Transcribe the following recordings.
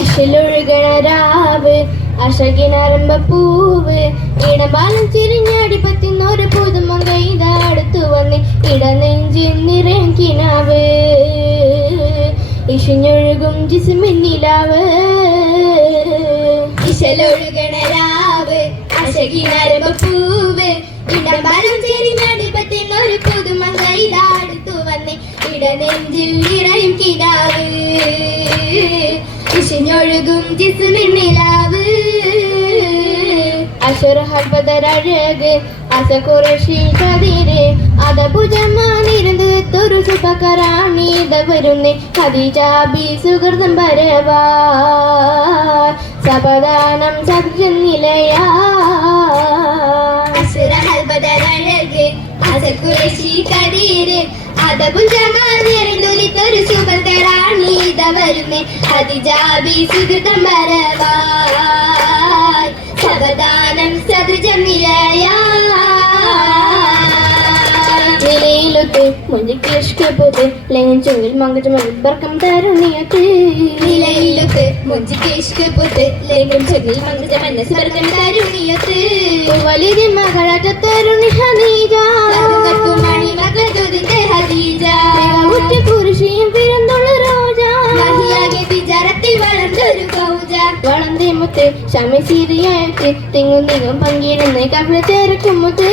ഇശലൊഴുകണരാവ് അശകിനരമ്പ പൂവ് ഇടപാലം ചിരിഞ്ഞടിപ്പത്തിന്നൊരു പുതുമങ്ക ഇതാ അടുത്തു വന്ന് ഇടനെഞ്ചിൽ നിറക്കിനാവ് ഇശഞ്ഞൊഴുകും ജിസ്മിന്നിലാവ് ഇശലൊഴുകണരാവ് അശകിനരമ്പ പൂവ് ഇടപാലം ചിരിഞ്ഞടിപ്പത്തിന്നൊരു പുതുമങ്ക ഇതാ അടുത്തു വന്ന് ഇടനെഞ്ചിൽ നിറയും കിനാവ് ഇശഞ്ഞൊഴുകും ജിസ്മിന്നിലാവ് അശറഹൽ ബദറഴക് അസകുറശി കതിര് അതഭുജമാനിരുന്ന് തൊരു സുപകരാണീത വരുന്നേ ഖദീജ ബി സുഹൃതം പരവാ സപദാനം സബ്ജനിലയാ അശറഹൽ ബദറഴക് അസകുറശി കതിര് അതഭുജമാനിരുന്നൊരു സുപകരാണീത വരുന്നേ ഖദീജ ബി സുഹൃതം പരവാ സപദാനം സബ്ജനിലയാ നിലയിലൊത്ത് മുഞ്ചിക്കേഷ്കപ്പൊത്ത് ലംഘിച്ചെങ്കിൽ മങ്കജമൽ ബർക്കം തരുണിയത്ത് നിലയിലൊത്ത് മുഞ്ചിക്കേഷ്കപ്പൊത്ത് ലംഘിച്ചെങ്കിൽ മങ്കജമൽ ബർക്കം തരുണിയത്ത് വലിയ മകളാറ്റ തരുണി ഖദീജ മണി മകളെ ഖദീജ ഉറ്റ പുരുഷിയും പിറന്നുള്ള റോജ മഹിയാകെ വിചാരത്തിൽ വളർന്നൊരു കൗജ വളർന്നേ മുത്ത് ശമശീരിയായിട്ട് തിങ്ങും തിങ്ങും പങ്കിരുന്ന് കവിള ചേർക്കും മുത്ത്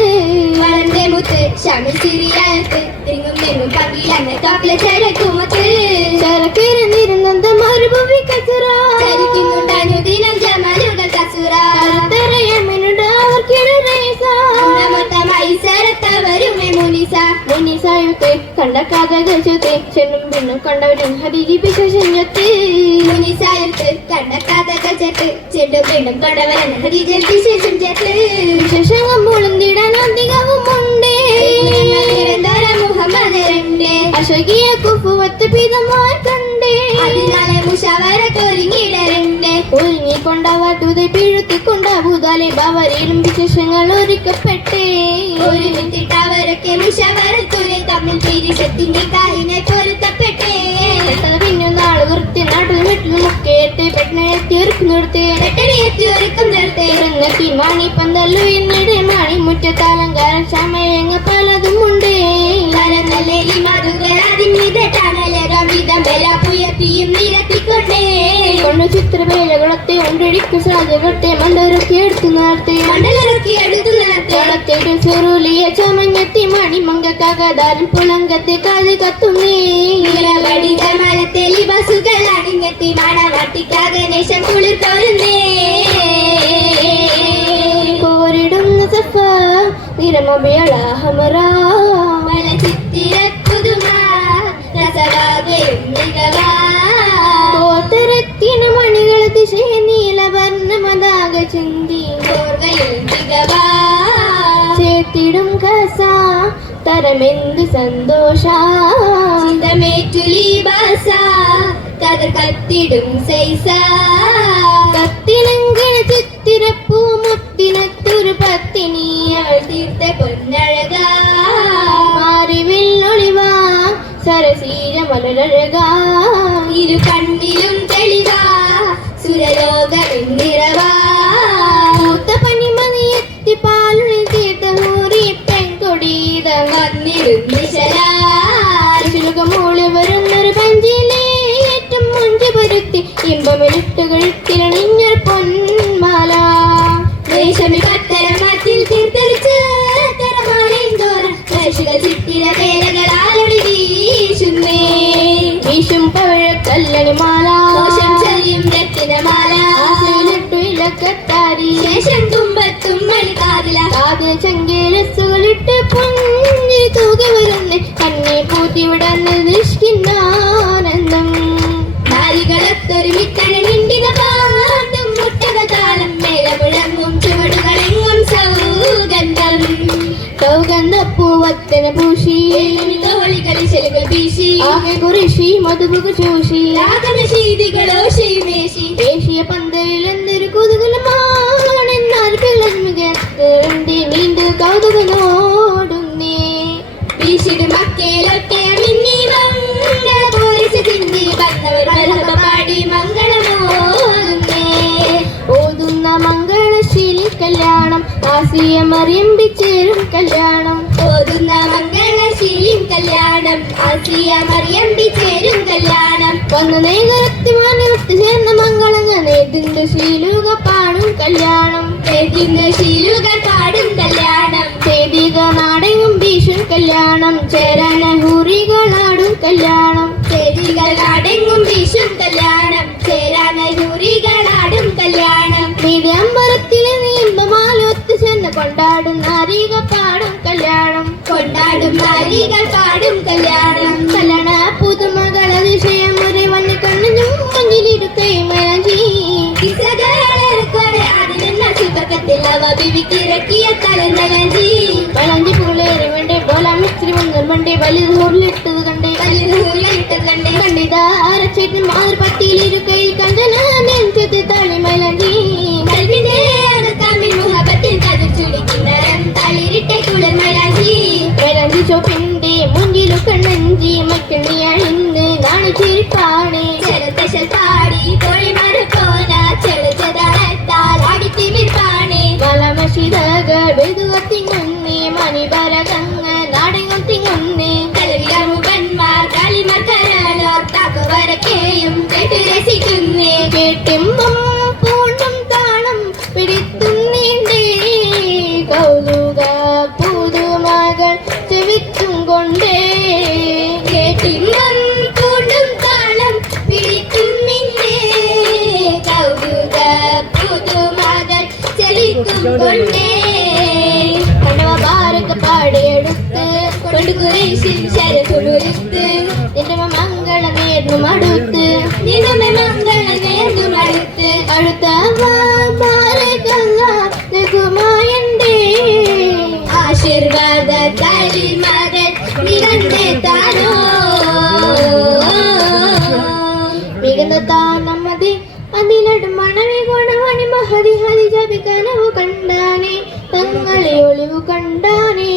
വളർന്നേ മുത്ത് ശമശീരിയായിട്ട് തിങ്ങും തിങ്ങും പങ്കിലന്ന് കവിള ചേർക്കും മുത്ത് ചേർക്കിരുന്നിരുന്നത് മരുഭൂമി കസുറ ചരിക്കുന്നുണ്ടനുദിനം ജമലുകൾ കസുറ തരയമിനുണ്ട് അവർക്കിട മൊത്തമായി സരത്തവരുമേ മുനിസ മുനിസായുത്തെ കണ്ട കഥകൾ ചൊത്തെ ചെണ്ണും പെണ്ണും കണ്ടവരും ഹദീജി പിശഞ്ഞൊത്ത് മുനിസായുത്തെ കണ്ട കഥകൾ ചേർത്ത് ചെണ്ടും പെണ്ണും കണ്ടവരും ഹദീജൽ വിശേഷം ചേർത്ത് വിശേഷങ്ങൾ മുളന്തിടാൻ അധികവും ഉണ്ടേ മുഹമ്മദ് രണ്ടേ അശകിയ കുഫുവത്ത് പിതമായി കണ്ടേ അതിനാലെ മുഷാവരക്കൊരുങ്ങിടരണ്ടേ ഒരുങ്ങിക്കൊണ്ടവാട്ടുതെ പിഴുത്തിക്കൊണ്ടാവൂതാലെ ബവരിലും വിശേഷങ്ങൾ ഒരുക്കപ്പെട്ടേ ഒരുമിത്തിട്ട് അവരൊക്കെ മുഷാവരത്തുലെ തമ്മിൽ പിരിശത്തിന്റെ കാലിനെ പൊരുത്തപ്പെട്ടേ പിന്നെ നാള് വൃത്തി നാട്ടിൽ വീട്ടിൽ മുക്കേറ്റ് പെട്ടെത്തി ഒരുക്കും നിർത്തേ പെട്ടെത്തി ഒരുക്കം നിർത്തേ ഇറങ്ങത്തി മാണി പന്തല്ലു എന്നിടെ മാണി മുറ്റത്താലങ്കാരം സമയങ്ങ പലതും ഉണ്ടേ കരന്നല്ലേലി കൊണ്ട് ചിത്രവേലകളത്തെ ഒണ്ടടിക്കും സാധ്യകളത്തെ മണ്ടൊരൊക്കെ എടുത്തു നടത്തേ ചെറുലിയ ചമഞ്ഞത്തി മണിമങ്കക്കാകാതാരൻ പുളങ്കത്തെ കാത് കത്തുന്നേ മരത്തേലി ബസുകൾ അണിഞ്ഞെത്തി മണവാട്ടിക്കാകനേശം കുളിർ തോരുന്നേ പോരിടുന്ന സഫ നിരമബിയള ഹമറ മല ചിത്തിരക്കുതുമ രസവാകയും മികവാ കോത്തരത്തിനു മണികൾ ദിശയെ നീലവർണ്ണമതാക ചിന്തി ഓർവയിൽ മികവാ ചേത്തിടും കസ തരമെന്ത് സന്തോഷ ചിന്തമേറ്റുലി ബാസ കഥ കത്തിടും സൈസ കത്തിലങ്കണ ചിത്തിരപ്പൂ മുത്തിനത്തൊരു പത്തിനിയാൾ തീർത്ത പൊന്നഴക മാറിവില്ലൊളിവാ സരസീര മലരഴക ഇരു കണ്ണിലും തെളിവാ സുരലോകമെന്നിറവാ മൂത്ത പനിമണിയെത്തി പാലുണിൽ തീർത്ത നൂറി പെൺകൊടീത വന്നിരുന്നിശലാശുലുകമൂളി വരുന്നൊരു പഞ്ചിയിലെ ഏറ്റവും മുഞ്ചി പരുത്തി ഇമ്പമെഴുത്തുകൾ തിരണിഞ്ഞൊരു പൊന്മാല രേഷമി പത്തരം മാറ്റിൽ തീർത്തെളിച്ച് തരമാണെന്തോറും കർഷക ചിത്തിര വേലകളാലൊളി വീശുന്നേ വീശും പവിഴക്കല്ലണി മാല ദോഷം ചെറിയും രത്തിനമാല ഇലക്കത്താരി ശേഷം തുമ്പത്തും മണിക്കാതില കാതിൽ ചങ്കേരസുകളിട്ട് പൊന്നി തൂകി വരുന്ന കണ്ണെ പൂത്തി വിടന്ന് നിഷ്കിന്നാനന്ദം നാരികളൊത്തൊരുമിക്കണ നിണ്ടിക പാട്ടും മുട്ടക താളം മേളമുഴങ്ങും ചുവടുകളെങ്ങും സൗഗന്ധം സൗഗന്ധപ്പൂവത്തന പൂശി തോളികളിൽ ചെലുകൾ വീശി ആകെ കുറിശി മധുപുക ചൂഷി ശീതികളോ ശീമേശി ദേശീയ പന്തലിൽ എന്തൊരു കുതുകലമാണെന്നാൽ പിളർമികത്ത് നീണ്ട് കൗതുകനോടുന്നേ വീശിട് മക്കേലൊക്കെ മിന്നി മംഗള പോരി ആസിയ മറിയം ചേരും കല്യാണം ഓതുന്ന മംഗളശീലിൻ കല്യാണം ആസിയ മറിയം ചേരും കല്യാണം വന്നു നെയ്കരത്തി മാനത്ത് ചേർന്ന മംഗളങ്ങൾ നേതിന്റെ ശീലുക പാടും കല്യാണം നേതിന്റെ ശീലുകൾ പാടും കല്യാണം ചേതിക നാടെങ്ങും ഭീഷും കല്യാണം ചേരാന ഹൂറികളാടും കല്യാണം ചേതികൾ നാടെങ്ങും വീശും കല്യാണം ചേരാന ഹൂറികളാടും കല്യാണം നീതി അമ്പലത്തിലെ നീന്തമാലൊത്ത് ചെന്ന് കൊണ്ടാടും നാരിക പാടും കല്യാണം കൊണ്ടാടും നാരികൾ പാടും കല്യാണം കല്യാണ പുതുമകൾ അതിശയം ഒരു വണ്ണി കണ്ണും മഞ്ഞിലിരുക്കൈ മലഞ്ചി അതിനെന്ന സുഖത്തിൽ അവ ബിവിക്കിറക്കിയ തലനലഞ്ചി മലഞ്ചി പുകളേറി വേണ്ടേ പോലാം ഇത്തിരി മുന്നൂർ വണ്ടി വലിയ കണ്ടേ കണ്ടിതാ അരച്ചേട്ടൻ മാതൃപത്തിയിലിരുക്കയിൽ കണ്ടന നെഞ്ചത്ത് തളി മലഞ്ചി കൽവിന്റെ അകത്താമിൽ മുഹബത്തിൽ കതിർച്ചുടിക്കുന്നരം തളിരിട്ടെ കുളിർ മലഞ്ചി മലഞ്ചി ചോപ്പിന്റെ മുഞ്ചിലു കണ്ണഞ്ചി മക്കണിയണിന്ന് നാണിച്ചിരിപ്പാണ് ചെറുത്തശൽ പാടി തൊഴിമാറ് പോന ചെളുച്ചതാളത്താൽ അടിത്തിമിർപ്പാണ് മലമശിതകൾ വെതുകത്തിങ്ങുന്നേ മണിബരകങ്ങ നാടെങ്ങും തിങ്ങുന്നേ കലവിലമുകന്മാർ കളിമക്കരളോർ താക്കുവരക്കെയും കേട്ടു രസിക്കുന്നേ കേട്ടിമ്പം പൂണ്ടും താളം പിടിത്തുന്നീണ്ടേ കൗതുക പുതുമകൾ ചെവിത്തും കൊണ്ടേ കേട്ടിന്നും കൂടും താളം പിടിക്കുന്നില്ലേ കൗതുക പുതുമകൾ ചെലിക്കും കൊണ്ടേ കണ്ടവ ഭാരത പാടിയെടുത്ത് കൊണ്ട് കുറേശ്ശിൽ ശരകുരുത്ത് നിന്റെ മംഗള നേർന്നും അടുത്ത് നിനമെ മംഗള നേർന്നും അടുത്ത് അടുത്ത ലഘുമായണ്ടേ ആശീർവാദ തലിമകൾ നികണ്ടേ താനോ മികന്ന താനമ്മതി അതിലടും മണവി ഗുണമണി മഹതി ഹരി ജപി കനവു കണ്ടാനേ തങ്ങളെ ഒളിവു കണ്ടാനേ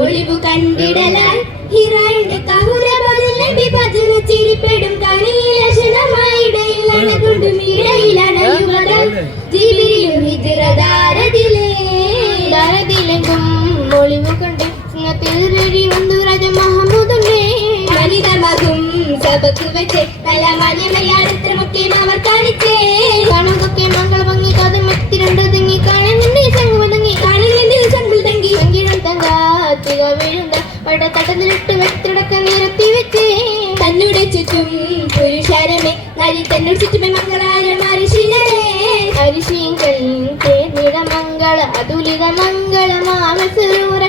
ഒളിവു കണ്ടിടലാൽ ഹിറായിന്റെ കഹുര ബദൽ നബി ഭജന ചിരിപ്പെടും കണിയിലക്ഷണമായിടയിലാണ് കൊണ്ടും ഇടയിലണയുമതൽ ജിബിരിയും ഹിജ്റദാരതിലേ ദാരതിലെങ്കും ഒളിവു കണ്ട് സിംഹത്തിരി വന്നു രാജ മഹമ്മൂദുണ്ടേ മനിതമകും സബക്ക് വെച്ച് നല്ല മനമയാത്രമൊക്കെ അവർ കാണിച്ചേ കാണുകൊക്കെ മംഗള ഭംഗി കാതും എത്തിരണ്ട് തിങ്ങി കാണുന്നുണ്ട് സംഘം തങ്ങി കാണുന്നതിന്റെ സംബിൾ തങ്കി സംഗീതം തങ്കാത്തിക വീഴുന്ന അവിടെ തടന്നിലിട്ട് വെത്തിടക്ക നിരത്തി വെച്ചേ തന്നുടെ ചുറ്റും പുരുഷാരമേ നരി തന്നോട് ചുറ്റുമേ മംഗളാരമാരി ശിലരേ അരിശീങ്കൽ തേർന്നിട മംഗള അതുലിത മംഗള മാമസരൂര